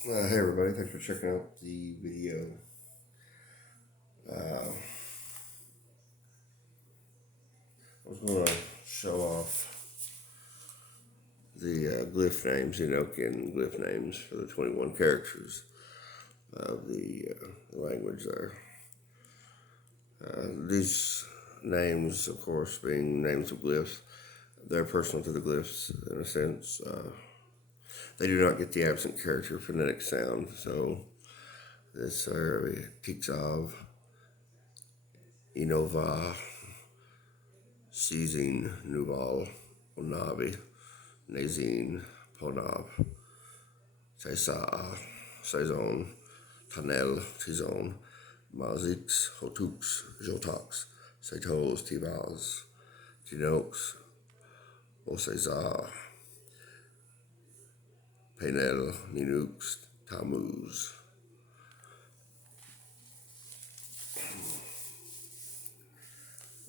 Hey everybody, thanks for checking out the video. I was going to show off the glyph names, Enochian glyph names for the 21 characters of the language there. These names, of course, being names of glyphs, they're personal to the glyphs in a sense. They do not get the absent character phonetic sound, so this are Tixav, Inova, Seizing, Nuval, Onavi, Nazin, Ponab, Taisaa, Saison, Tanel, Tizon, Mazix, Hotux, Jotax, Saitos, Tivaz, Tinox, Oseza, Penel, Ninux, Tammuz.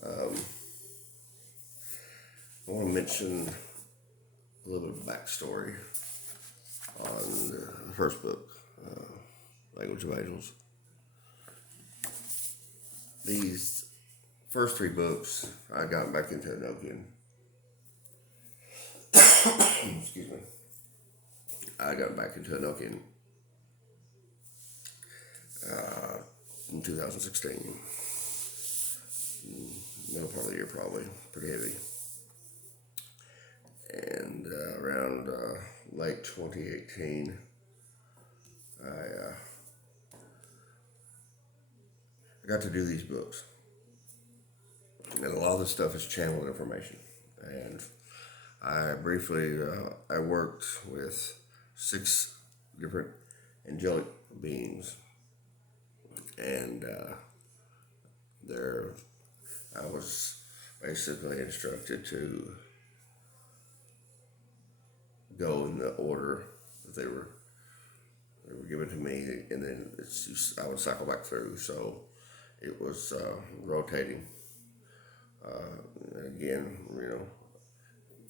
I want to mention a little bit of backstory on the first book, Language of Angels. These first three books, I got back into Enochian. Excuse me. I got back into Enochian in 2016. Middle part of the year, probably. Pretty heavy. And around late 2018, I got to do these books. And a lot of the stuff is channeled information. And I briefly, I worked with 6 different angelic beings. And I was basically instructed to go in the order that they were given to me, and then I would cycle back through. So it was rotating again,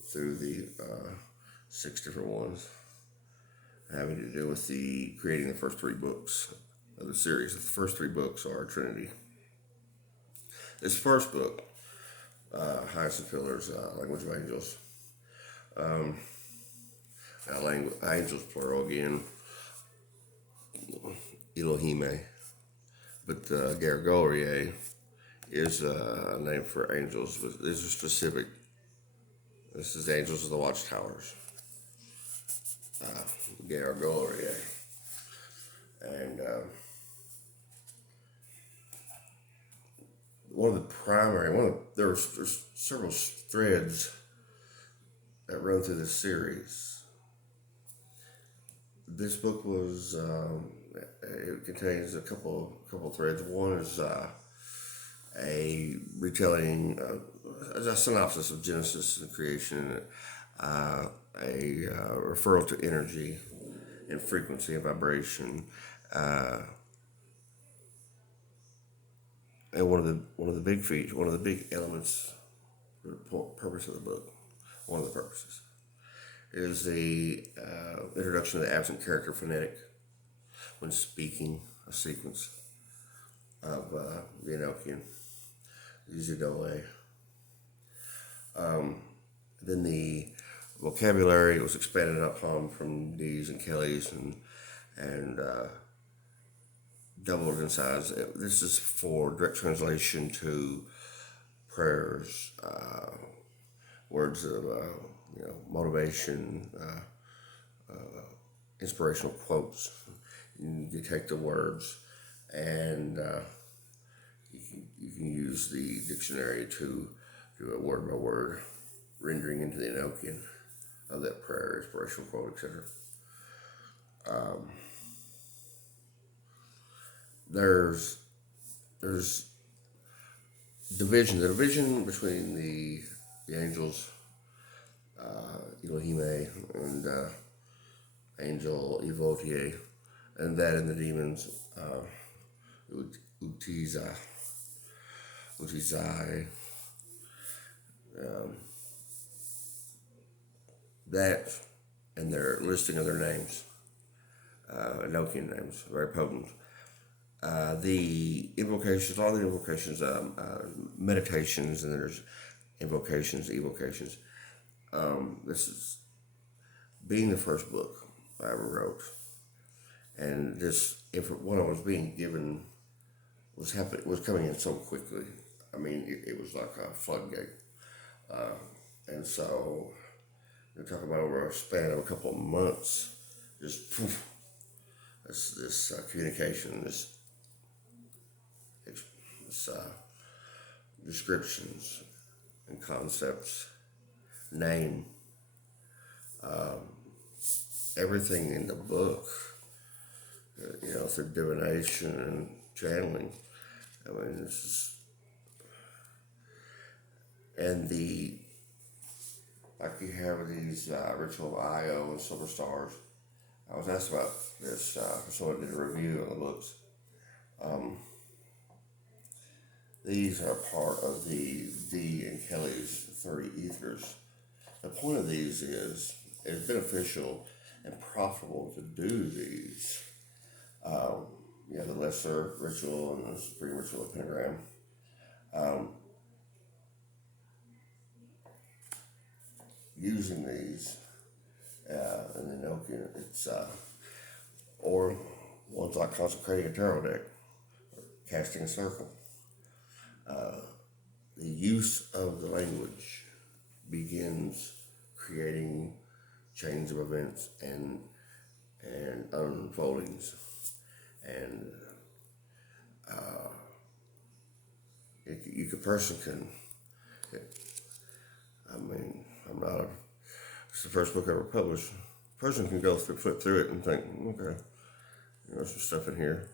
through the 6 different ones, having to do with creating the first 3 books of the series. The first 3 books are Trinity. This first book, Hyacinth Pillars, Language of Angels. Angels plural again, Elohime, but Gargorie is a name for angels. But these are specific. This is angels of the watchtowers, Gargorie, and there's several threads that run through this series. This book was it contains a couple threads. One is a retelling, a synopsis of Genesis and creation, a referral to energy and frequency and vibration, and one of the big features, one of the big elements, the purpose of the book, one of the purposes, is the introduction of the absent character phonetic when speaking a sequence of the Enochian, ZZA. Then the vocabulary was expanded upon from D's and Kelly's and doubled in size. This is for direct translation to prayers, words of motivation, inspirational quotes. You take the words and you can use the dictionary to do a word by word rendering into the Enochian of that prayer, inspirational quote, etc. There's division. The division between the angels, Elohime, and angel Evotier, and that in the demons, Utizai, that and their listing of their names. Enochian names, very potent. The invocations, all the invocations, meditations, and then there's invocations, evocations. This is being the first book I ever wrote, and this, if what I was being given was coming in so quickly. I mean, it was like a floodgate, and so you're talking about over a span of a couple of months, just poof, this communication, this descriptions and concepts, name, everything in the book, through divination and channeling. I mean, this is, and like you have these ritual IO and silver stars. I was asked about this, someone did a review on the books. These are part of the Dee and Kelly's 30 ethers. The point of these is it's beneficial and profitable to do these. The lesser ritual and the supreme ritual of pentagram. Using these and then it's or ones like consecrating a tarot deck, or casting a circle. The use of the language begins creating chains of events and unfoldings, and a person can. I mean, I'm not a. It's the first book I ever published. A person can flip through it, and think, okay, there's some stuff in here.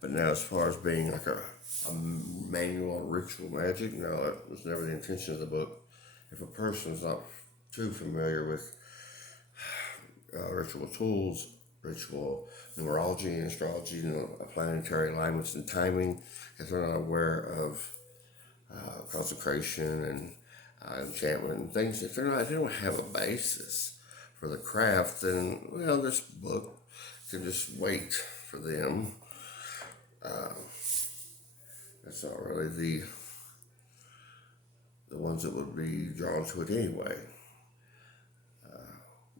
But now, as far as being like a manual on ritual magic, no, that was never the intention of the book. If a person's not too familiar with ritual tools, ritual numerology and astrology, planetary alignments and timing, if they're not aware of consecration and enchantment and things, if they don't have a basis for the craft, then this book can just wait for them. That's not really the ones that would be drawn to it anyway.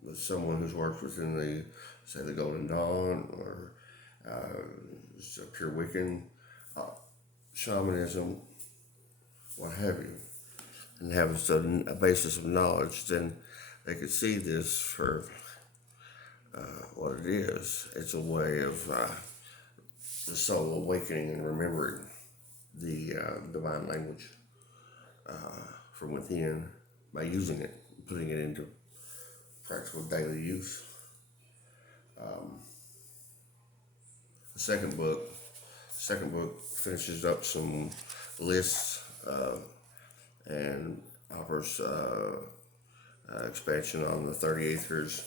With someone who's worked within the Golden Dawn, or just a pure Wiccan, shamanism, what have you, and have a basis of knowledge, then they could see this for what it is. It's a way of the soul awakening and remembering the divine language from within by using it, putting it into practical daily use. The second book finishes up some lists and offers expansion on the 30 acres.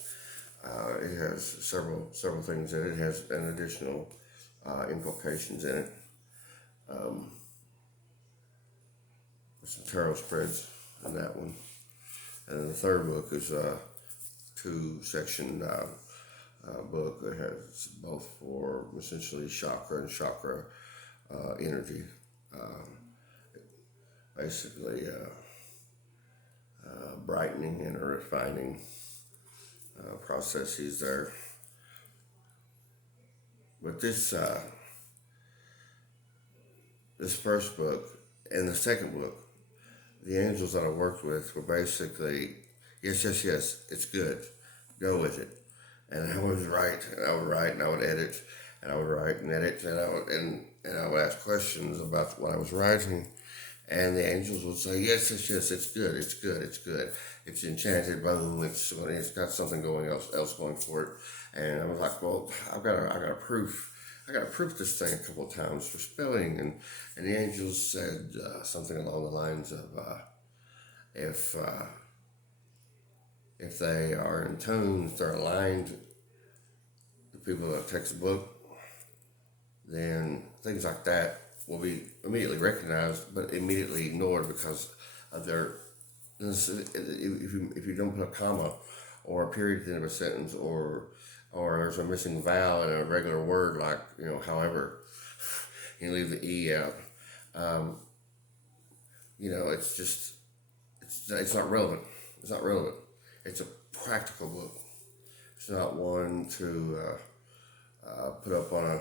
It has several things in it. It has an additional invocations in it. Some tarot spreads in that one. And then the third book is a two-section book that has both for essentially chakra and chakra energy. Basically brightening and refining processes there. But this first book and the second book, the angels that I worked with were basically, yes, it's good, go with it. And I would write, and I would write, and I would edit, and I would write and edit, and I would ask questions about what I was writing. And the angels would say, yes, it's good, it's enchanted, boom, it's got something else going for it. And I was like, well, I got to proof this thing a couple of times for spelling. And the angels said something along the lines of, if they are in tune, if they're aligned, the people that text the book, then things like that will be immediately recognized, but immediately ignored because of their. If you don't put a comma or a period at the end of a sentence, or or there's a missing vowel in a regular word, like, however, you leave the E out. Um, it's just, it's not relevant. It's not relevant. It's a practical book. It's not one to put up on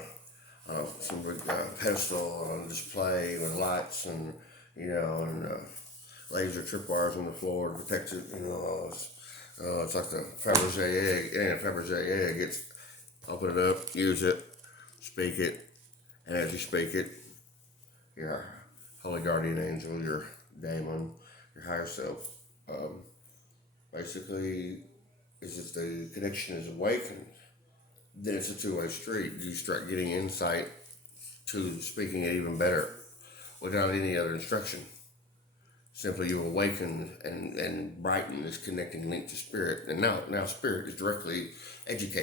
some pedestal on display with lights and, and laser tripwires on the floor to protect it. It's like the Fabergé egg. And Fabergé egg, it's open it up, use it, speak it, and as you speak it, your holy guardian angel, your daemon, your higher self, basically, is if the connection is awakened, then it's a two-way street. You start getting insight to speaking it even better without any other instruction. Simply you awaken and brighten this connecting link to spirit. And now spirit is directly educated.